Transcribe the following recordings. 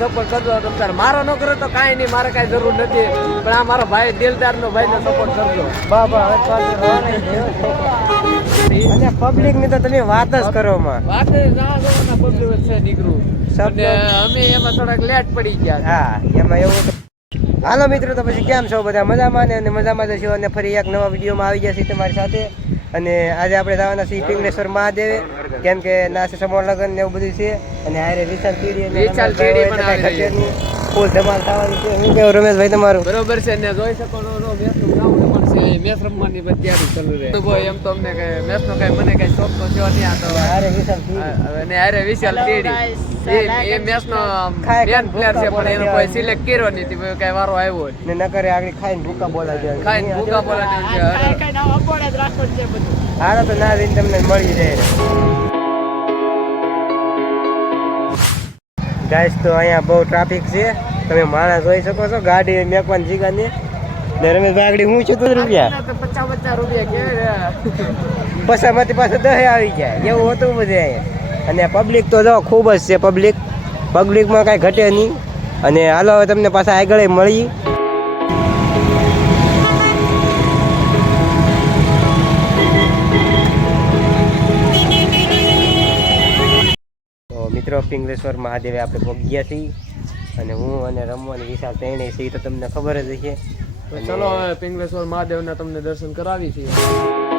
Support કરજો તમે મારો નોકરો તો કાંઈ નહીં મારે કાંઈ જરૂર નથી પણ આ મારો ભાઈ દિલદાર નો ભાઈ સપોર્ટ કરજો બાબા પબ્લિકની તો તમે વાત જ કરો વાત પબ્લિક છે દીકરું અમે એમાં થોડાક લેટ પડી ગયા હા, એમાં એવું હાલો મિત્રો તો પછી કેમ છો? બધા મજામાં ને? અને મજામાં જ છો અને ફરી એક નવા વિડીયોમાં આવી છીએ તમારી સાથે. અને આજે આપણે જવાના છીએ પિંગલેશ્વર મહાદેવે. કેમ કે નાસે સમોર લગન ને એવું બધું છે. અને હારે વિશાલ ઘટે ફૂલ ધમાલ થવાની છે. હું કેવું રમેશભાઈ તમારું? બરોબર છે ને જોઈ શકો નો નો મેચનું ગ્રાઉન્ડ પણ છે મેચ રમવાની તૈયારી ચાલુ રહે. તો ભાઈ એમ તો અમને કઈ મેચ નો કઈ મને કઈ શોખ તો છે નહીં તો. હારે વિશાલ અને અરે વિશાલ તેડી એ એ મેચ નો મેન પ્લેયર છે પણ એનો કોઈ સિલેક્ટ કર્યો તો કઈ વારો આવ્યો ને નકરે આગળ ખાઈને ભૂકા બોલાવી દેવાનું. ખાઈને ભૂકા બોલાને છે હાલો તો ના જઈને તમને મળી જાય ગાઈસ તો અહીંયા બહુ ટ્રાફિક છે. તમે માણસ જોઈ શકો છો ગાડી મેકવાની જગ્યા ને ને બાગડી હું છું તું રૂપિયા. પચાસ પચાસ રૂપિયા પસામાંથી પાછા દહે આવી જાય. એવું હોતું બધે અને પબ્લિક તો જો ખૂબ જ છે પબ્લિક પબ્લિકમાં કાંઈ ઘટે નહીં. અને હાલો હવે તમને પાછા આગળ મળી તો મિત્રો પિંગલેશ્વર મહાદેવે આપણે ભોગ્યા છીએ. અને હું અને રમવાની વિશાલ ત્રણેય છીએ તો તમને ખબર જ હશે. ચલો હવે પિંગલેશ્વર મહાદેવ ના તમને દર્શન કરાવી છીએ.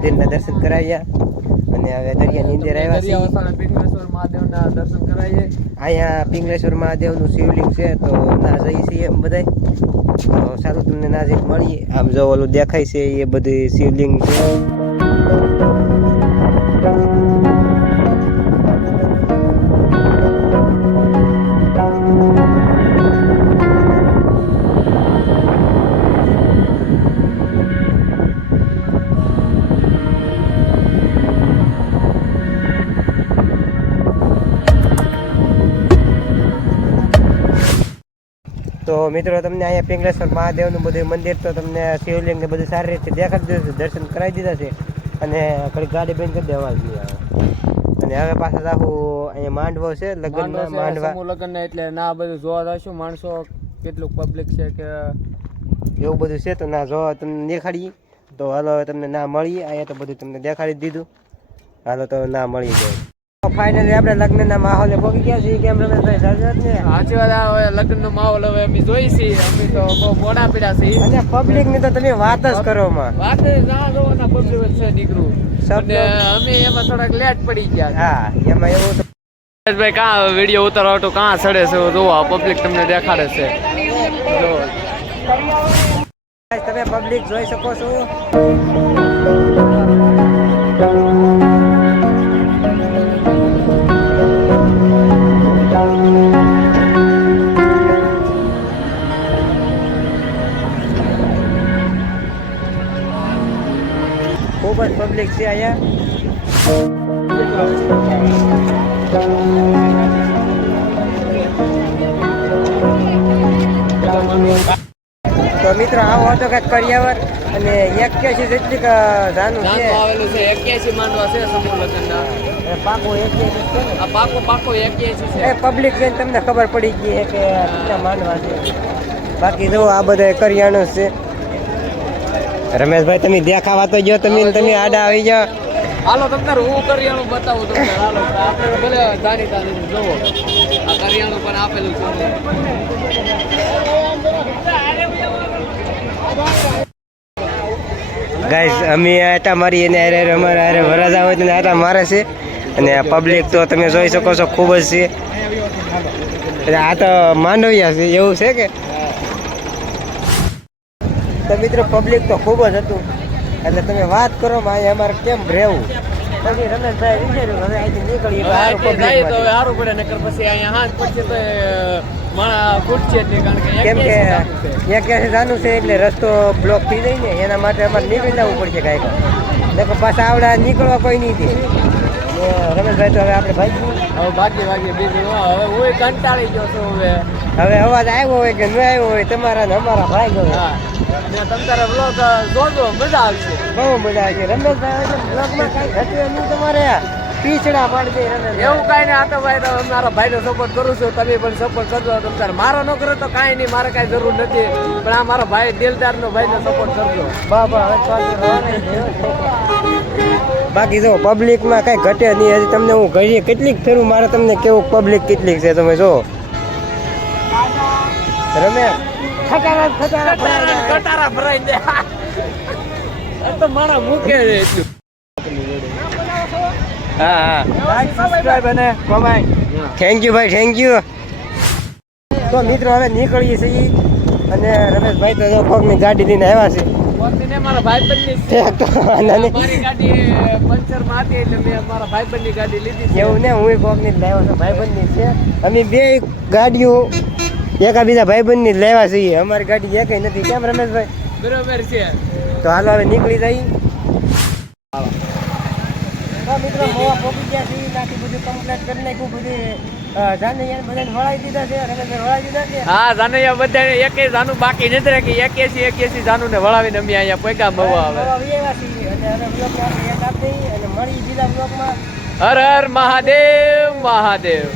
મંદિરના દર્શન કરાવ્યા અને હવે દરિયાની અંદર આવ્યા પિંગલેશ્વર દર્શન કરાવીએ. અહીંયા પિંગલેશ્વર મહાદેવનું શિવલિંગ છે તો ના જઈ છીએ એમ બધાય. તો સારું તમને ના જઈને મળીએ. આમ જો ઓલું દેખાય છે એ બધી શિવલિંગ છે. તો મિત્રો તમને અહીંયા પિંગલેશ્વર મહાદેવનું બધું મંદિર તો તમને શિવલિંગ ને બધું સારી રીતે દેખાડી દીધું છે દર્શન કરાવી દીધા છે. અને ઘડી ગાડી બંધ કરી દેવા જોઈએ અને હવે પાછા આખું અહીંયા માંડવો છે લગ્નમાં માંડવા લગ્ન એટલે ના બધું જોવા જશું માણસો કેટલું પબ્લિક છે કે એવું બધું છે તો ના જોવા તમને દેખાડીએ. તો હાલો હવે તમને ના મળીએ. અહીંયા તો બધું તમને દેખાડી દીધું. હાલો તો ના મળી જાય ફાઇનલી આપણે લગ્નના માહોલે પહોંચી ગયા છીએ. કેમ રમેશભાઈ સર્જત ને? સાચી વાત હવે લગ્ન નો માહોલ હવે અમે જોઈ છીએ. અમે તો બહુ મોડા પીડા છીએ. અને પબ્લિકની તો તમે વાત જ કરો માં વાત ના જોવાના પબ્લિક છે દીકરું શબ્દ. અને અમે એમાં થોડાક લેટ પડી ગયા હા એમાં એવું તો ભાઈ કાં વીડિયો ઉતારવા તો કાં સડે છે? જોવા પબ્લિક તમને દેખાડે છે. તમે પબ્લિક જોઈ શકો છો. પબ્લિક છે અહીંયા તો મિત્રો આવો હતો કે કરિયાવર અને એક્યાસી જેટલી જાનું છે. આવેલું છે એક્યાસી માંડવા છે સમૂહ લગ્નના પાકો એક્યાસી છે ને? પાકો પાકો એક્યાસી એ છે પબ્લિક છે તમને ખબર પડી ગઈ કે માંડવા છે. બાકી જો આ બધા કરિયાણું છે. રમેશભાઈ તમે દેખાવા તો જો તમે તમે આડા આવી જાઓ. હાલો તમને હું કરિયાણું બતાવું તમને હાલો આપણે ભલે જાણી તાની જોવો આ કરિયાણું પણ આપેલું છે ગાઈઝ અમે આટા મારી એને અરે અમારે હારે વરાજા હોય તેને આટા મારે છે. અને પબ્લિક તો તમે જોઈ શકો છો ખૂબ જ છે. આ તો માંડવિયા છે એવું છે કે? તો મિત્રો પબ્લિક તો ખૂબ જ હતું. એટલે તમે વાત કરો માં અમારે કેમ રહેવું? પછી રમેશભાઈ વિચાર્યું હવે અહીંથી નીકળીએ સારું હા, તો સારું પડે નકર પછી અહીંયા હાથ પડશે તો માણા ખૂટશે જ કારણ કે કેમ કે એક્યાસી જાતું છે. ત્યાં ક્યાંથી જાનું છે એટલે રસ્તો બ્લોક થઈ જાય ને એના માટે અમારે નીકળી જવું પડશે કાંઈક. નકર પાછા આવડા નીકળવા કોઈ નહીં દે. રમેશભાઈ તો હવે આપણે ભાઈ હવે બાકી બાકી બીજું હવે હું કંટાળી ગયો છું હવે. હવે અવાજ આવ્યો હોય કે ન આવ્યો હોય તમારા ને અમારા ભાઈ ગયો. ને તમ તારે બ્લોગ જોજો મજા આવશે. બહુ મજા આવે છે રમેશભાઈ બ્લોગમાં કાંઈ ઘટ્યું નહીં તમારે? પીછડા પાડી દે એવું કાંઈ નહીં આ તો ભાઈ તો મારા ભાઈનો સપોર્ટ કરું છું તમે પણ સપોર્ટ કરજો. તમ તારે મારો ન કરો તો કાંઈ નહીં મારે કાંઈ જરૂર નથી. પણ આ મારો ભાઈ દિલદારનો ભાઈનો સપોર્ટ કરજો. બા થયો. બાકી જો પબ્લિકમાં કાંઈ ઘટે નહીં. હજી તમને હું ઘડીએ કેટલીક ફેરું મારે તમને કેવું પબ્લિક કેટલીક છે તમે જો. રમેશ ખટારા જ ખટારા ભરાઈ દે તો મારા મૂકે છે એટલું. હા હા. થેન્ક યુ ભાઈ થેન્ક યુ તો મિત્રો હવે નીકળીએ છીએ અને રમેશભાઈ તો જો પગની ગાડી લઈને આવ્યા છે. મારા ભાઈબંધની છે. અમે બે ગાડીઓ એકા બીજા ભાઈબંધની ની લેવા છીએ. અમારી ગાડી એકેય નથી. કેમ રમેશભાઈ? બરોબર છે. તો હાલો હવે નીકળી જાય તો મિત્રો મોવા ગયા છીએ. નાખી બધું કમ્પ્લીટ કરી નાખ્યું. બધું જાનૈયાને બધાને વળાવી દીધા છે. રમેશભાઈ વળાવી દીધા છે? હા જાનૈયા બધા એકે જાનું બાકી નથી રાખી એકેસી એકેસી જાનું ને વળાવીને અમે અહીંયા પૈકા મવા આવે મોવા છીએ. અને હવે બ્લોગમાં આપણે એક આપી અને મળી બીજા બ્લોકમાં હર હર મહાદેવ મહાદેવ.